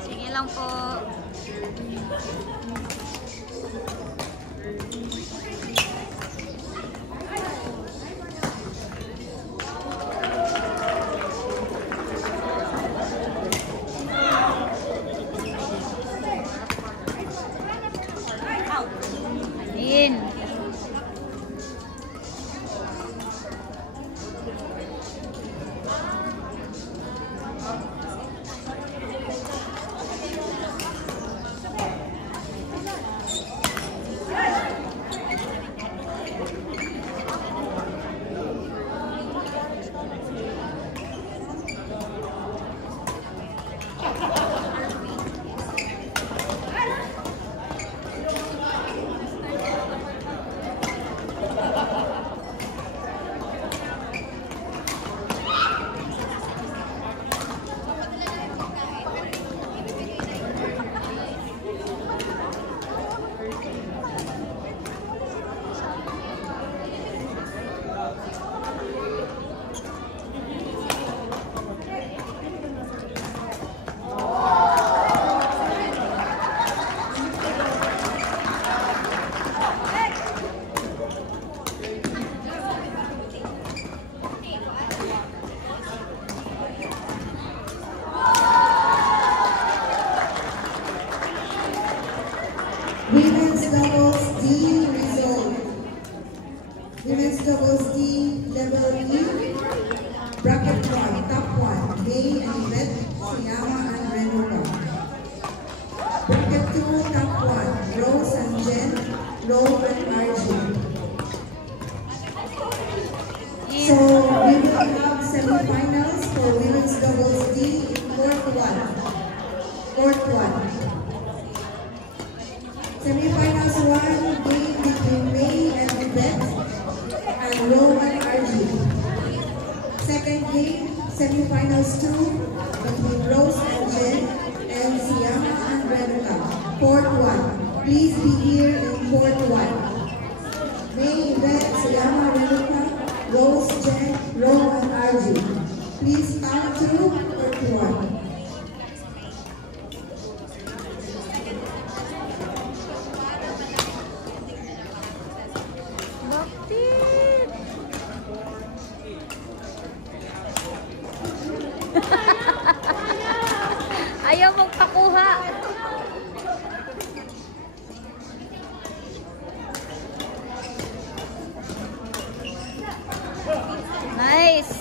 Sige lang po. Ayan. Women's doubles D result. Women's doubles D level E. Bracket 1, top 1, May and Yvette, Siyama and Renuka. Bracket 2, top 1, Rose and Jen, Lo and Arjun. So we will have semifinals for women's doubles D in court 1. Court 1. Semifinals 1, game between May and Yvette and Lo and Arjun. Second game, semifinals 2, between Rose and Jen and Siyama and Renuka. Court 1. Please be here in court 1. May, Yvette, Siyama, Renuka, Rose, Jen, Lo and Arjun. Please count to court 1. Ayaw mong pakuha. Nice.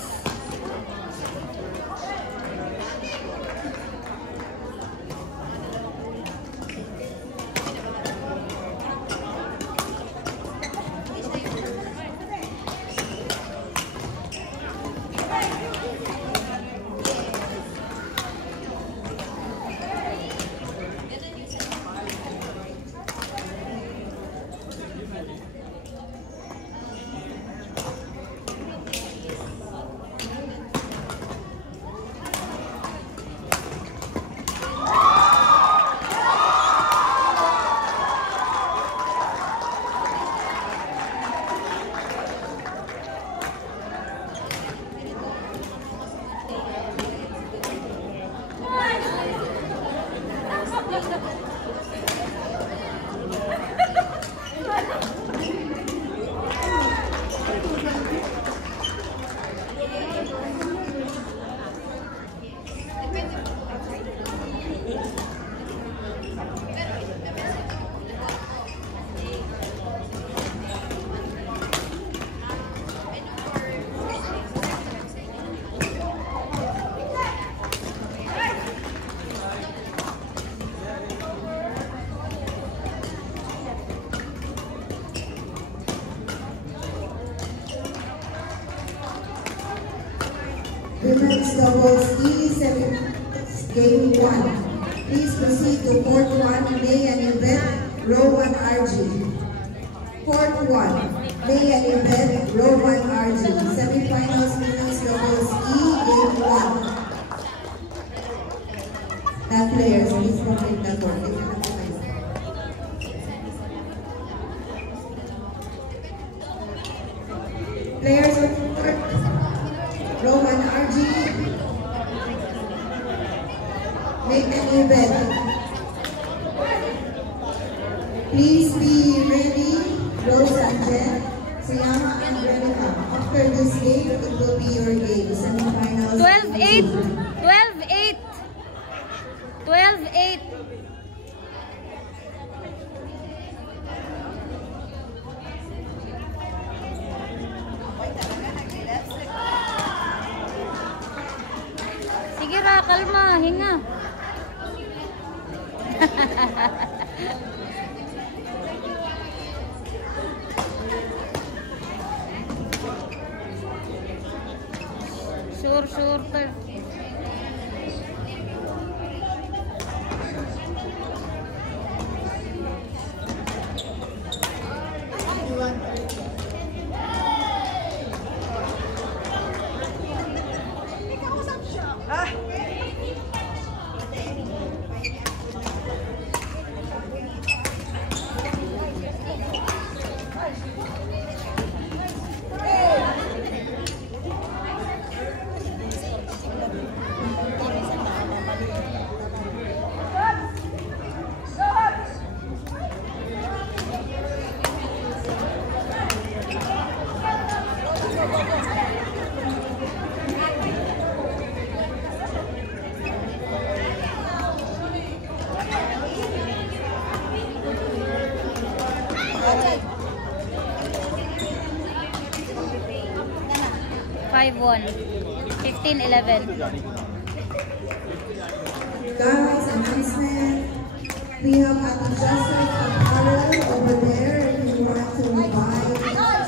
Women's doubles E semi-finals game 1. Please proceed to court 1, May and Yvette, row 1 RG. Court 1, May and Yvette, row 1 RG. Semi-finals women's doubles E game 1. That players, please complete the court. Players of court, row 1 RG, make an event. Please be ready, Rose and Jen, Siyama and Renica. After this game, it will be your game. Semi-finals. 12-8. 12-8. 12-8. Sige ra, kalma, hinga. Sure, sir. Five-1. 15-11. Guys, announcement. We have Ate Joseph apparel over there if you want to buy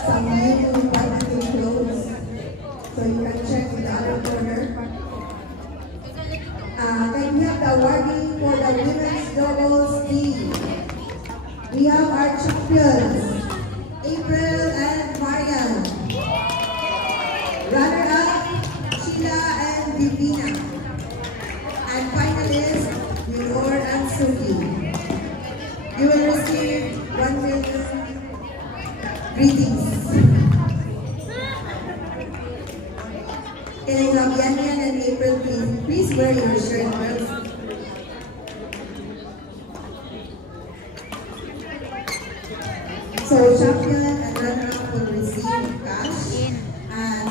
some new barbecue clothes. So you can check in the other corner. Then we have the awarding for the women's doubles team. We have our champions, April and Marian. Runner-up, Sheila and Divina. And finalist, Leonor and Suki. You will receive 1 million greetings. Can you have Yan and April, please? Please wear your shirt, girls. So, champion and runner-up will receive cash. And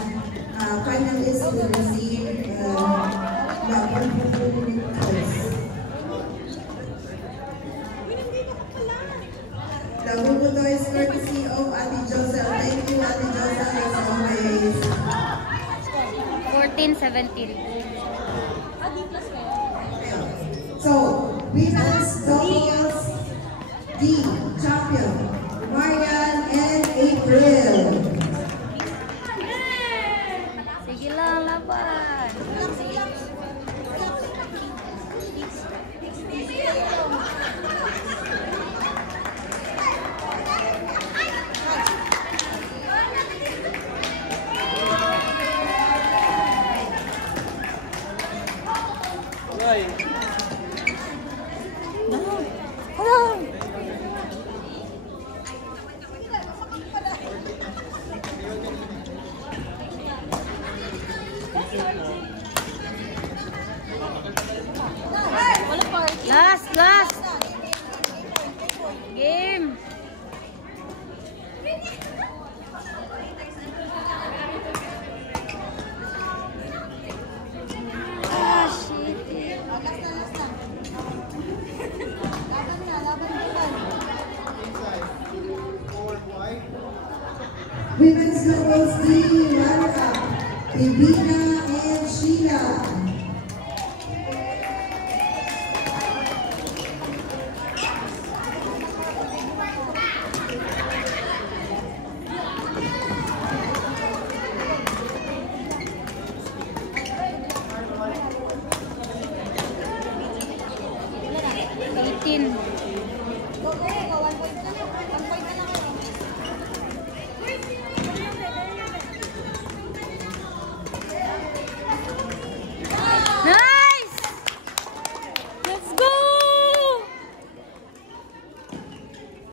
finalists will receive the Google Toys courtesy of Ate Joseph. Thank you, Ate Joseph, as always. 14-17. So, women's doubles D champion, Marian and April. Sige lang, laban. Last game. Women's doubles D runner-up, Divina and Sheila. 14.